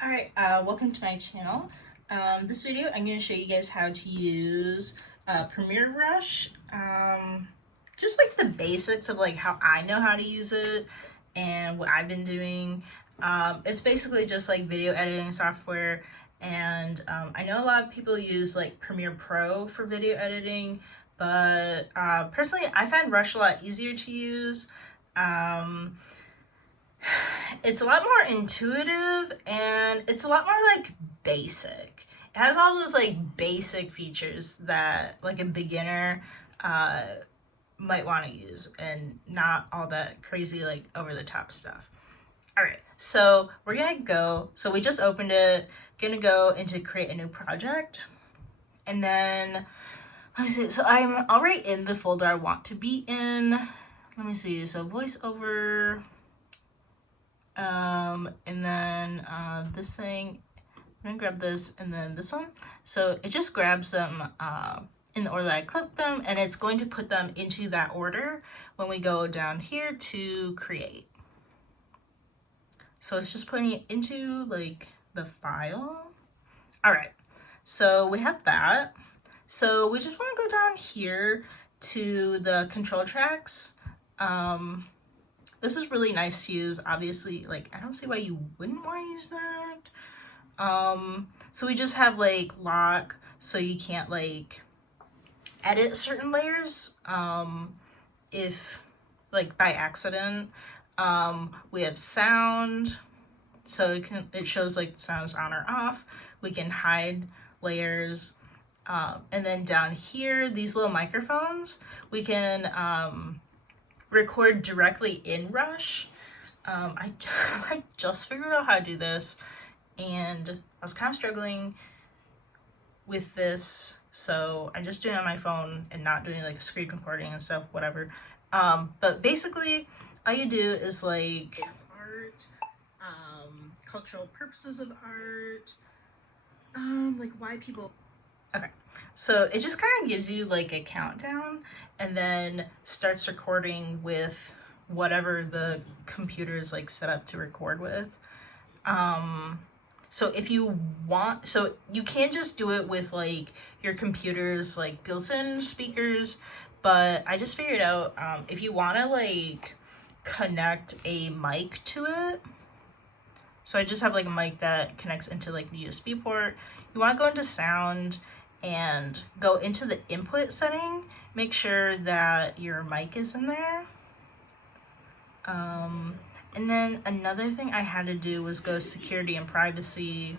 Alright, welcome to my channel. This video I'm going to show you guys how to use Premiere Rush. Just like the basics of like how I know how to use it and what I've been doing. It's basically just like video editing software, and I know a lot of people use like Premiere Pro for video editing, but personally I find Rush a lot easier to use. It's a lot more intuitive and it's a lot more like basic. It has all those like basic features that like a beginner might want to use, and not all that crazy like over the top stuff. All right, so we're gonna go, so we just opened it, gonna go into create a new project, and then let me see, so I'm already in the folder I want to be in. Let me see, so voiceover, and then this thing, I'm gonna grab this and then this one. So it just grabs them in the order that I clicked them, and it's going to put them into that order when we go down here to create. So it's just putting it into like the file. All right, so we have that. So we just want to go down here to the control tracks. This is really nice to use, obviously, like I don't see why you wouldn't want to use that. So we just have like lock, so you can't like edit certain layers if like by accident. We have sound, so it shows like the sounds on or off. We can hide layers, and then down here, these little microphones, we can record directly in Rush. I just figured out how to do this, and I was kind of struggling with this, so I'm just doing it on my phone and not doing like a screen recording and stuff, whatever. But basically, all you do is like art, cultural purposes of art, like why people. Okay, so it just kind of gives you like a countdown and then starts recording with whatever the computer is like set up to record with. So if you want, so you can't just do it with like your computer's like built-in speakers, but I just figured out if you want to like connect a mic to it. So I just have like a mic that connects into like the USB port. You want to go into sound and go into the input setting, make sure that your mic is in there. And then another thing I had to do was go security and privacy,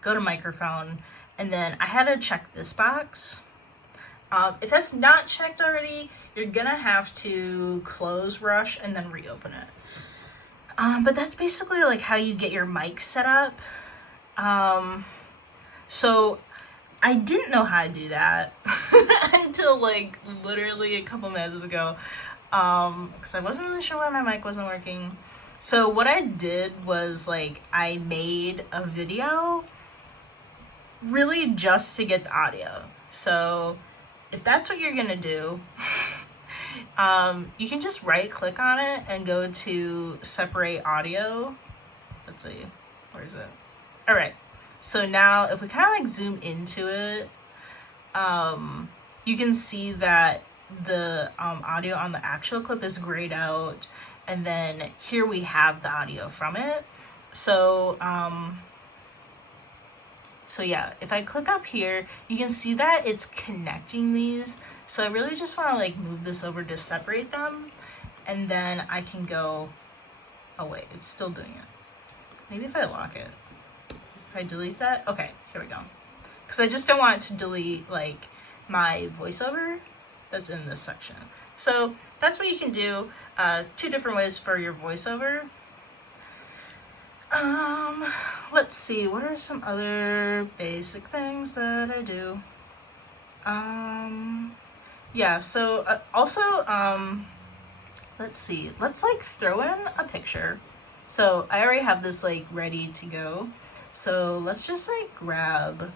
go to microphone, and then I had to check this box. If that's not checked already, you're gonna have to close Rush and then reopen it. But that's basically like how you get your mic set up. So I didn't know how to do that until like literally a couple minutes ago, because I wasn't really sure why my mic wasn't working. So what I did was like I made a video really just to get the audio. So if that's what you're gonna do, you can just right click on it and go to separate audio. Let's see, where is it? All right, so now if we kind of like zoom into it, you can see that the audio on the actual clip is grayed out, and then here we have the audio from it. So so yeah, if I click up here, you can see that it's connecting these. So I really just want to like move this over to separate them, and then I can go, oh wait, it's still doing it. Maybe if I lock it, if I delete that, okay, here we go. Because I just don't want it to delete like my voiceover that's in this section. So that's what you can do. Two different ways for your voiceover. Let's see, what are some other basic things that I do? Yeah, so also, let's see, let's like throw in a picture. So I already have this like ready to go. So let's just like grab,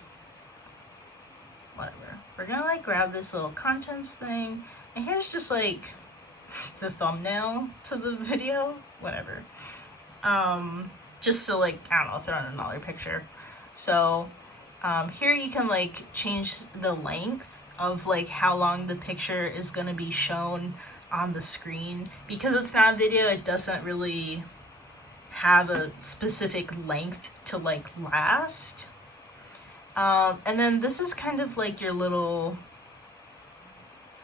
whatever. We're gonna like grab this little contents thing, and here's just like the thumbnail to the video, whatever. just to like, I don't know, throw in another picture. So here you can like change the length of like how long the picture is going to be shown on the screen. Because it's not video, it doesn't really have a specific length to like last. And then this is kind of like your little,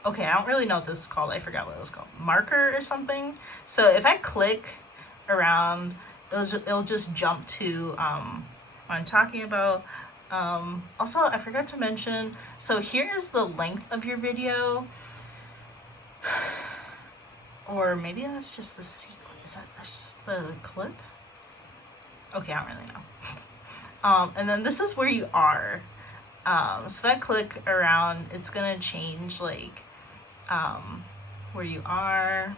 okay, I don't really know what this is called. I forgot what it was called. Marker or something. So if I click around, it'll just jump to what I'm talking about. Also, I forgot to mention, so here is the length of your video. Or maybe that's just the sequence. That's just the clip? Okay, I don't really know. And then this is where you are. So if I click around, it's gonna change like where you are.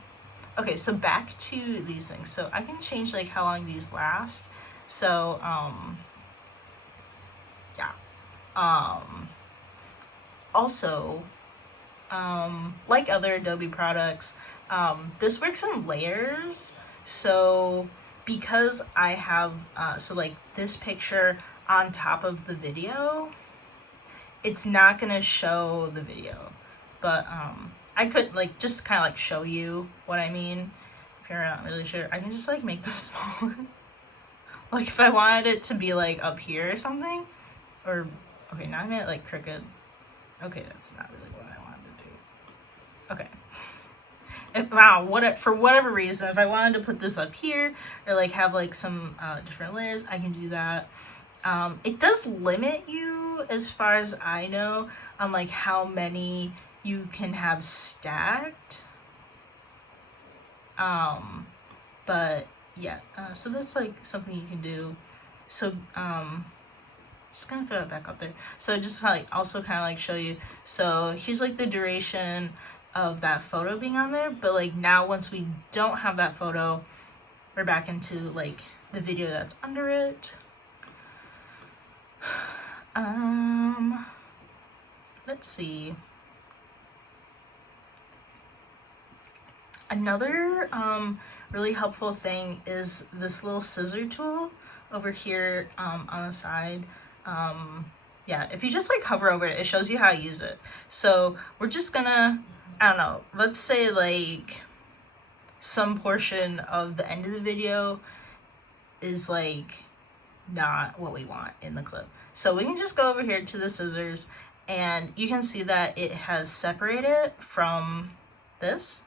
Okay, so back to these things. So I can change like how long these last. So yeah. Also, like other Adobe products, this works in layers. So because I have so like this picture on top of the video, it's not gonna show the video, but I could like just kind of like show you what I mean. If you're not really sure, I can just like make this smaller. Like if I wanted it to be like up here or something, or okay, now I made it like crooked. Okay, that's not really what I wanted to do. Okay. Wow, for whatever reason, if I wanted to put this up here or like have like some different layers, I can do that. It does limit you, as far as I know, on like how many you can have stacked. But yeah, so that's like something you can do. So just gonna throw it back up there. So just like also kind of like show you. So here's like the duration of that photo being on there, but like now once we don't have that photo, we're back into like the video that's under it. Let's see. Another really helpful thing is this little scissor tool over here on the side. Yeah, if you just like hover over it, it shows you how to use it. So we're just gonna, I don't know, let's say like some portion of the end of the video is like not what we want in the clip. So we can just go over here to the scissors and you can see that it has separated from this.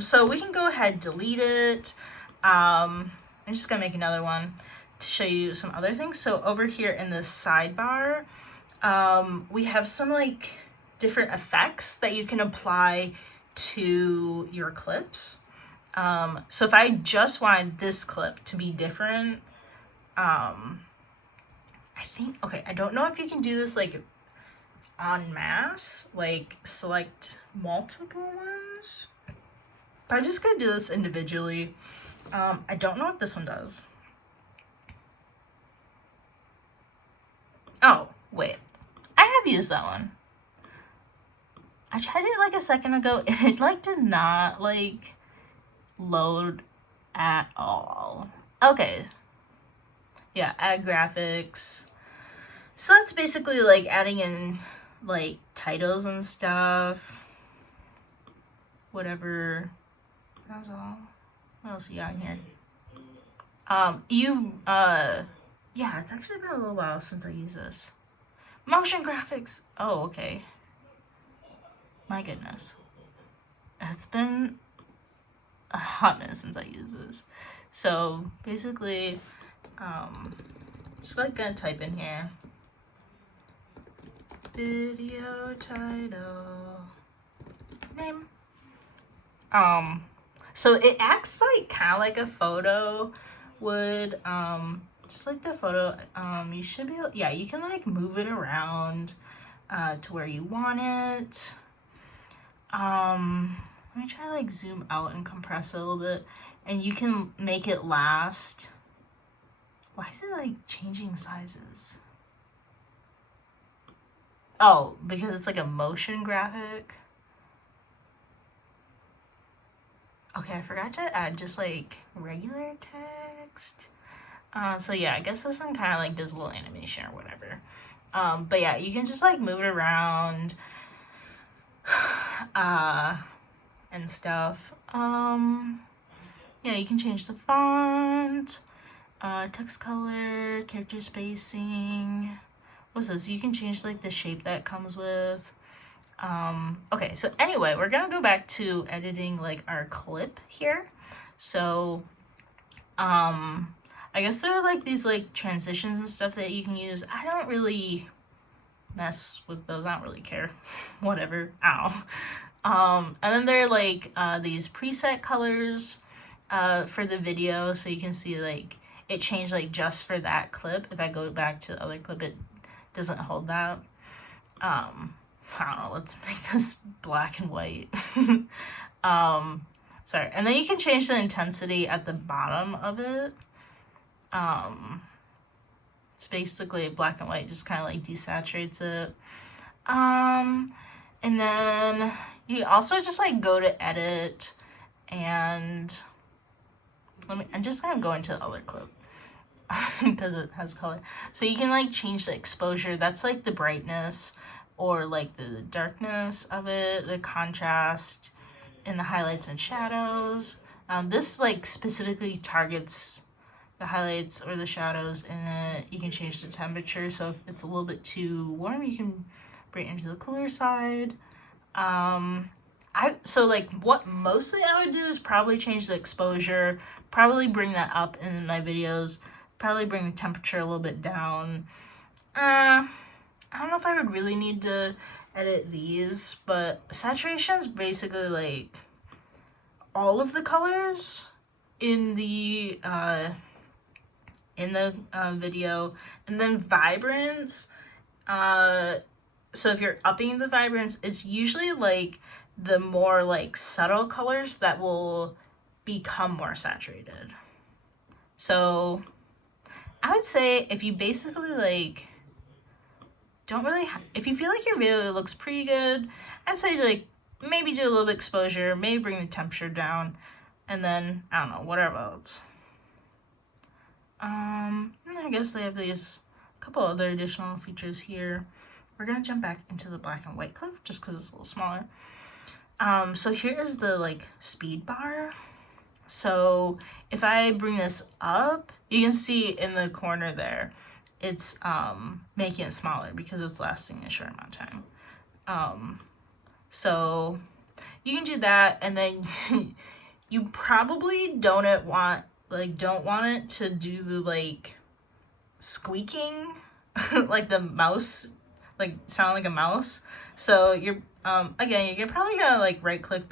So we can go ahead, delete it. I'm just gonna make another one to show you some other things. So over here in the sidebar, we have some like different effects that you can apply to your clips. So if I just wanted this clip to be different, I think, okay, I don't know if you can do this like en masse, like select multiple ones, but I'm just gonna do this individually. I don't know what this one does. Oh, wait, I have used that one. I tried it like a second ago and it like did not like load at all. Okay. Yeah, add graphics. So that's basically like adding in like titles and stuff. Whatever. That's all. What else you got in here? Yeah, it's actually been a little while since I used this. Motion graphics. Oh, okay. My goodness. It's been a hot minute since I used this. So basically, just like gonna type in here. Video title. Name. So it acts like kind of like a photo would, just like the photo. You should be able, yeah, you can like move it around to where you want it. Let me try to like zoom out and compress it a little bit, and you can make it last. Why is it like changing sizes? Oh, because it's like a motion graphic. Okay, I forgot to add just like regular text. So yeah, I guess this one kind of like does a little animation or whatever. But yeah, you can just like move it around and stuff. Yeah, you can change the font, text color, character spacing. What's this? You can change like the shape that it comes with. Okay, so anyway, we're gonna go back to editing like our clip here. So, I guess there are like these like transitions and stuff that you can use. I don't really mess with those. I don't really care. Whatever. Ow. And then there are like these preset colors for the video, so you can see like it changed like just for that clip. If I go back to the other clip, it doesn't hold that. I don't know, let's make this black and white. Sorry. And then you can change the intensity at the bottom of it. It's basically black and white, just kind of like desaturates it. And then you also just like go to edit and I'm just gonna go into the other clip because it has color. So you can like change the exposure. That's like the brightness or like the darkness of it, the contrast, and the highlights and shadows. This like specifically targets the highlights or the shadows in it. You can change the temperature, so if it's a little bit too warm, you can bring it into the cooler side. So like what mostly I would do is probably change the exposure, probably bring that up in my videos, probably bring the temperature a little bit down. I don't know if I would really need to edit these, but saturation is basically like all of the colors in the video, and then vibrance. So if you're upping the vibrance, it's usually like the more like subtle colors that will become more saturated. So I would say if you basically like don't really if you feel like your video looks pretty good, I'd say like maybe do a little bit exposure, maybe bring the temperature down, and then I don't know, whatever else. I guess they have these couple other additional features here. We're gonna jump back into the black and white clip just because it's a little smaller. So here is the like speed bar. So if I bring this up, you can see in the corner there, it's making it smaller because it's lasting a short amount of time. So you can do that, and then you probably don't want it to do the like squeaking like the mouse, like sound like a mouse. So you're again, you're probably gonna like right click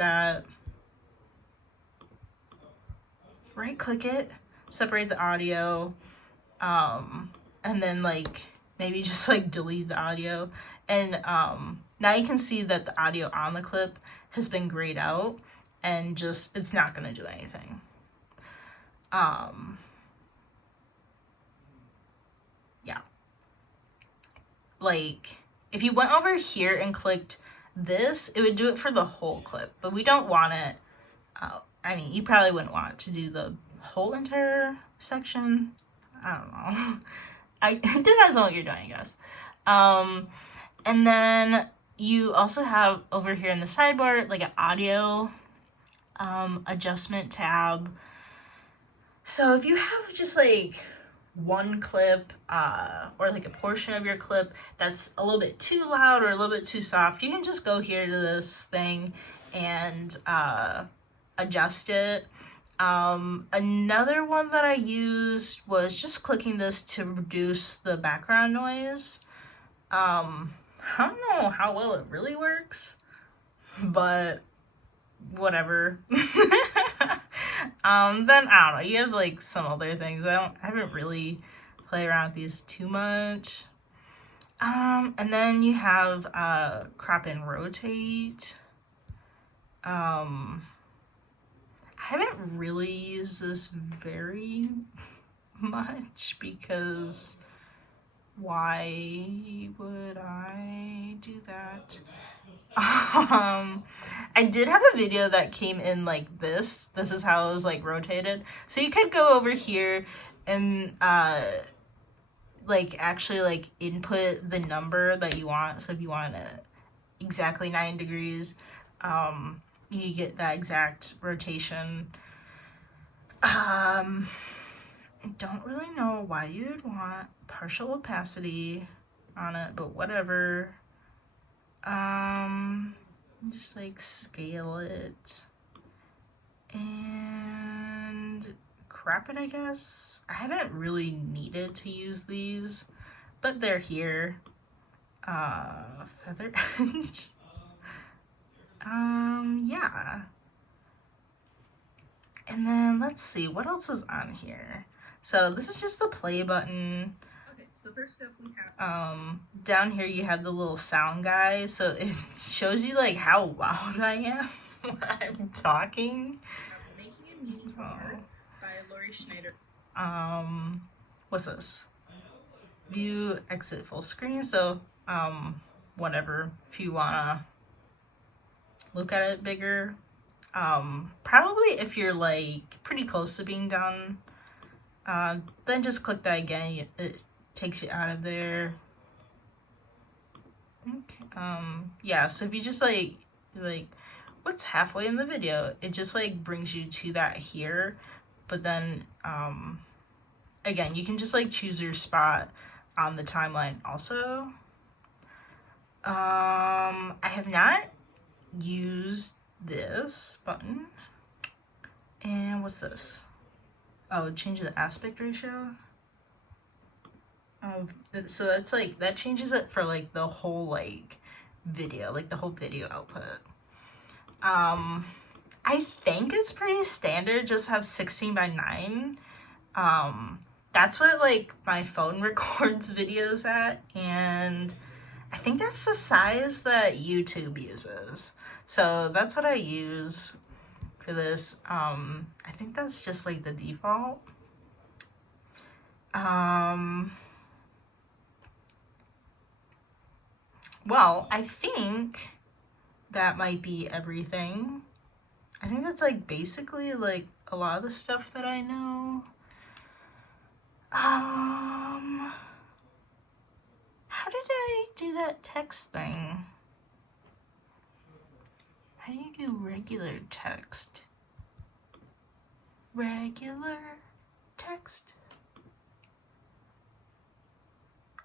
it, separate the audio, and then like maybe just like delete the audio, and now you can see that the audio on the clip has been grayed out and just it's not gonna do anything. Yeah, like if you went over here and clicked this, it would do it for the whole clip, but we don't want it. I mean, you probably wouldn't want it to do the whole entire section. I don't know. It depends on what you're doing, I guess. And then you also have over here in the sidebar like an audio adjustment tab. So if you have just like one clip or like a portion of your clip that's a little bit too loud or a little bit too soft, you can just go here to this thing and adjust it. Another one that I used was just clicking this to reduce the background noise. I don't know how well it really works, but whatever. Then I don't know, you have like some other things. I haven't really played around with these too much. And then you have crop and rotate. I haven't really used this very much because why would I do that? I did have a video that came in like this. This is how it was like rotated. So you could go over here and like actually like input the number that you want. So if you want exactly 9 degrees, you get that exact rotation. I don't really know why you'd want partial opacity on it, but whatever. Just like scale it and crop it, I guess. I haven't really needed to use these, but they're here. Feather edge. Yeah. And then let's see, what else is on here? So this is just the play button. So first up we have down here you have the little sound guy, so it shows you like how loud I am when I'm talking. Making a Music by Lori Schneider. What's this? View exit full screen, so whatever, if you wanna look at it bigger. Probably if you're like pretty close to being done, then just click that again. It takes you out of there. I think, yeah, so if you just like what's halfway in the video, it just like brings you to that here, but then again, you can just like choose your spot on the timeline also. I have not used this button. And what's this? Oh, change the aspect ratio. So that's like, that changes it for like the whole like video, like the whole video output. I think it's pretty standard, just have 16:9. That's what like my phone records videos at, and I think that's the size that YouTube uses. So that's what I use for this. I think that's just like the default. Well, I think that might be everything. I think that's like basically like a lot of the stuff that I know. How did I do that text thing? How do you do regular text? Regular text?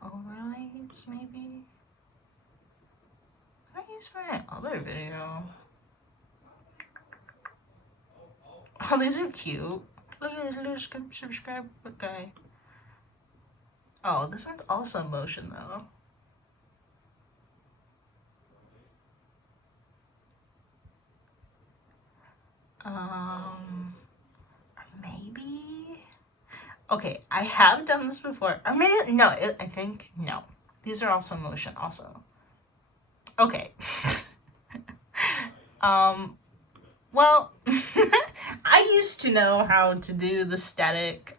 Overlays, maybe? I use my other video. Oh, these are cute. Look at this little subscribe guy. Oh, this one's also motion though. Maybe. Okay, I have done this before. Or maybe no. I think no. These are also motion. Also. Okay. Well, I used to know how to do the static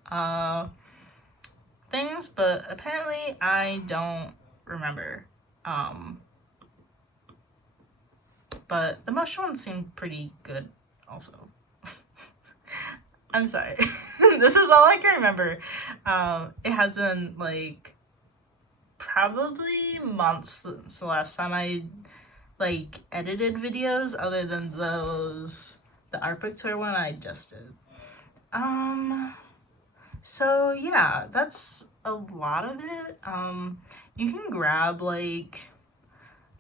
things, but apparently I don't remember. But the motion ones seem pretty good also. I'm sorry. This is all I can remember. It has been like probably months since the last time I like edited videos, other than those, the art book tour one I just did. So yeah, that's a lot of it. You can grab like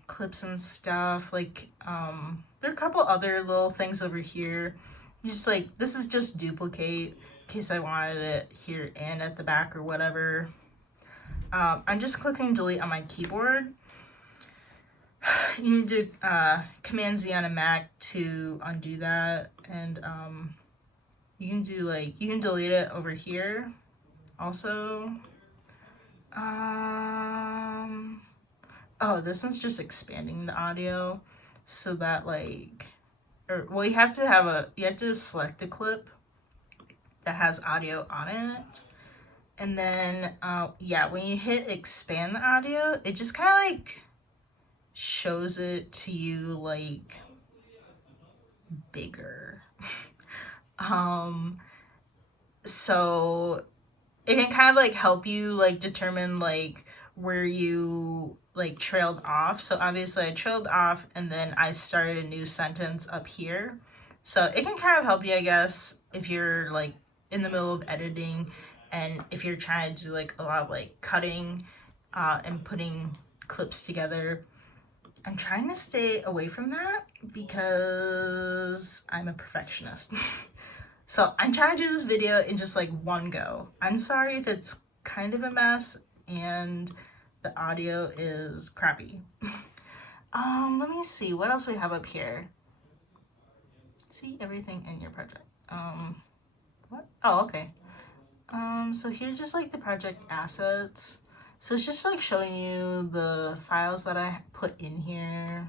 clips and stuff, like there are a couple other little things over here. You just like, this is just duplicate in case I wanted it here and at the back or whatever. I'm just clicking delete on my keyboard. You can do Command Z on a Mac to undo that, and you can do like, you can delete it over here also. Oh, this one's just expanding the audio so that like, or well, you have to select the clip that has audio on it, and then yeah, when you hit expand the audio, it just kind of like shows it to you like bigger. So it can kind of like help you like determine like where you like trailed off. So obviously I trailed off and then I started a new sentence up here. So it can kind of help you, I guess, if you're like in the middle of editing and if you're trying to do like a lot of like cutting and putting clips together. I'm trying to stay away from that because I'm a perfectionist. So I'm trying to do this video in just like one go. I'm sorry if it's kind of a mess and the audio is crappy. Let me see what else we have up here. See everything in your project. What? Oh, okay. So here's just like the project assets. So it's just like showing you the files that I put in here.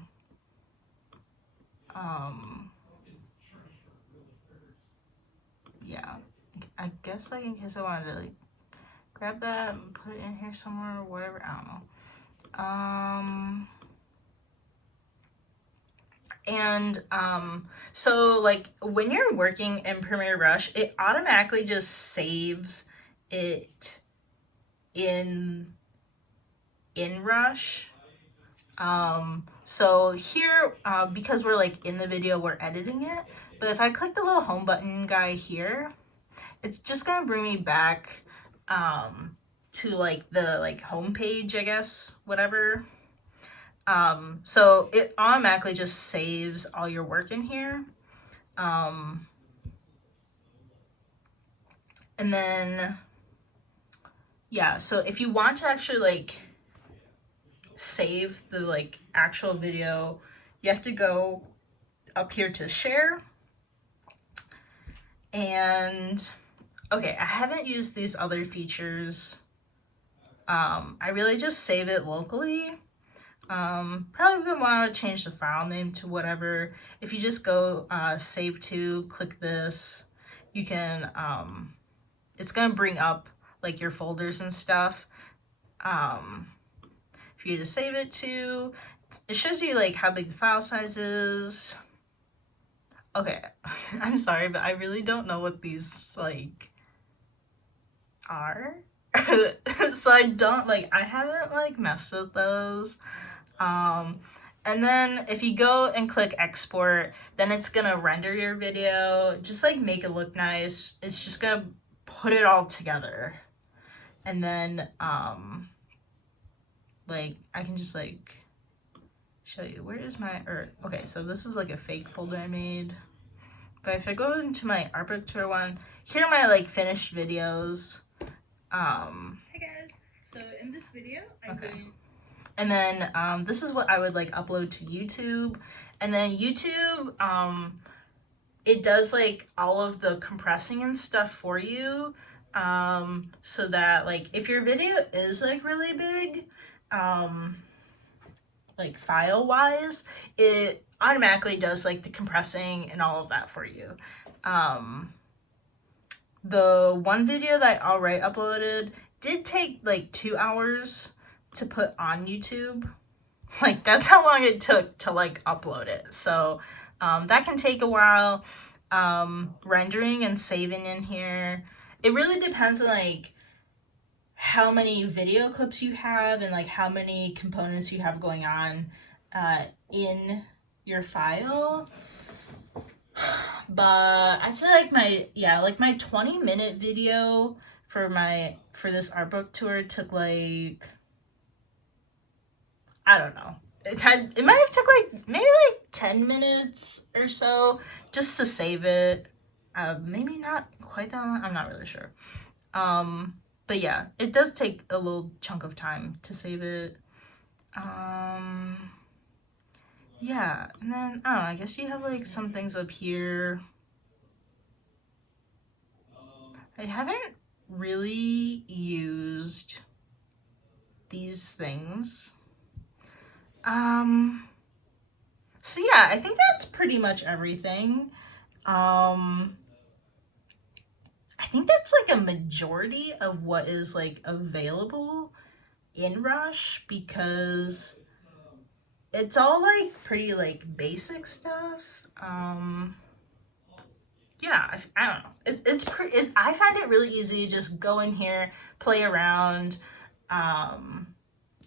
Yeah, I guess like in case I wanted to like grab that and put it in here somewhere or whatever, I don't know. And so like when you're working in Premiere Rush, it automatically just saves it in Rush. So here, because we're like in the video, we're editing it, but if I click the little home button guy here, it's just gonna bring me back to like the like home page, I guess, whatever. So it automatically just saves all your work in here. And then, yeah, so if you want to actually like save the like actual video, you have to go up here to share. And okay, I haven't used these other features. I really just save it locally. Probably gonna want to change the file name to whatever. If you just go save to, click this, you can it's gonna bring up like your folders and stuff. For you to save it to, it shows you like how big the file size is. Okay, I'm sorry, but I really don't know what these like are. So I don't like, I haven't like messed with those. And then if you go and click export, then it's gonna render your video, just like make it look nice. It's just gonna put it all together. And then like I can just like show you, where is my, okay, so this is like a fake folder I made. But if I go into my art book tour one, here are my like finished videos. Hey guys, so in this video I'm going, and then this is what I would like upload to YouTube. And then YouTube, it does like all of the compressing and stuff for you, so that like if your video is like really big, like file wise, it automatically does like the compressing and all of that for you. The one video that I already uploaded did take like 2 hours to put on YouTube. Like that's how long it took to like upload it. So that can take a while. Rendering and saving in here, it really depends on like how many video clips you have and like how many components you have going on in your file. But I'd say like my 20-minute video for this art book tour took like, I don't know, it might have took like maybe like 10 minutes or so just to save it. Maybe not quite that long, I'm not really sure. But yeah, it does take a little chunk of time to save it. Yeah, and then I don't know, I guess you have like some things up here. I haven't really used these things. So yeah, I think that's pretty much everything. I think that's like a majority of what is like available in Rush, because it's all like pretty like basic stuff. Yeah, I don't know. It's pretty. I find it really easy. Just go in here, play around,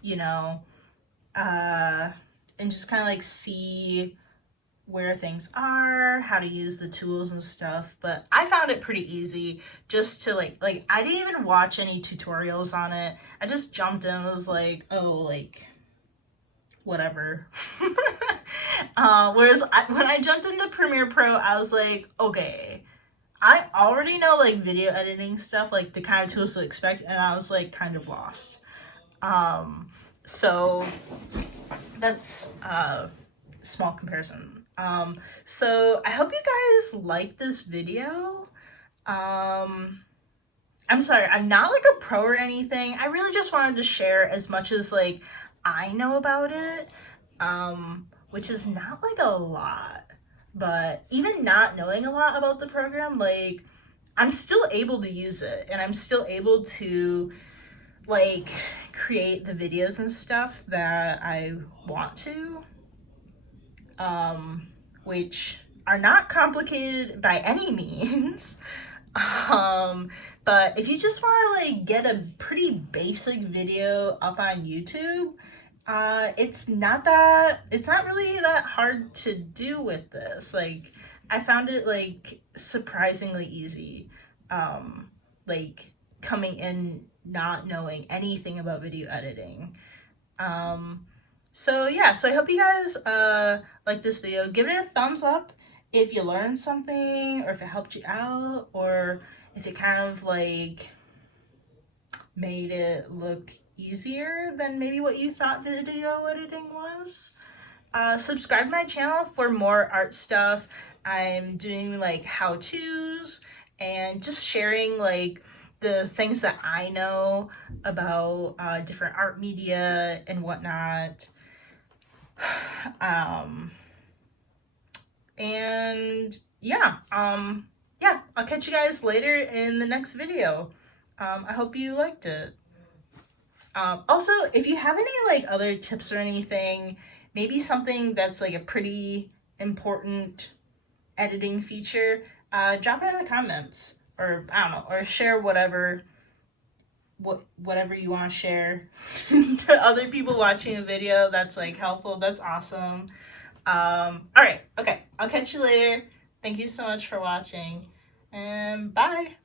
you know, and just kind of like see where things are, how to use the tools and stuff. But I found it pretty easy just to like I didn't even watch any tutorials on it. I just jumped in and was like, oh, like whatever. Whereas when I jumped into Premiere Pro, I was like, okay, I already know like video editing stuff, like the kind of tools to expect, and I was like kind of lost. So that's small comparison. So I hope you guys like this video. I'm sorry, I'm not like a pro or anything. I really just wanted to share as much as like I know about it, which is not like a lot. But even not knowing a lot about the program, like I'm still able to use it, and I'm still able to like create the videos and stuff that I want to, which are not complicated by any means. But if you just want to like get a pretty basic video up on YouTube, it's not really that hard to do with this. Like I found it like surprisingly easy, like coming in not knowing anything about video editing. So yeah, so I hope you guys like this video. Give it a thumbs up if you learned something, or if it helped you out, or if it kind of like made it look easier than maybe what you thought video editing was. Subscribe to my channel for more art stuff. I'm doing like how-tos and just sharing like the things that I know about different art media and whatnot. And yeah, I'll catch you guys later in the next video. I hope you liked it. Also, if you have any like other tips or anything, maybe something that's like a pretty important editing feature, drop it in the comments, or I don't know, or share whatever you want to share to other people watching a video that's like helpful. That's awesome. All right, okay, I'll catch you later. Thank you so much for watching, and bye.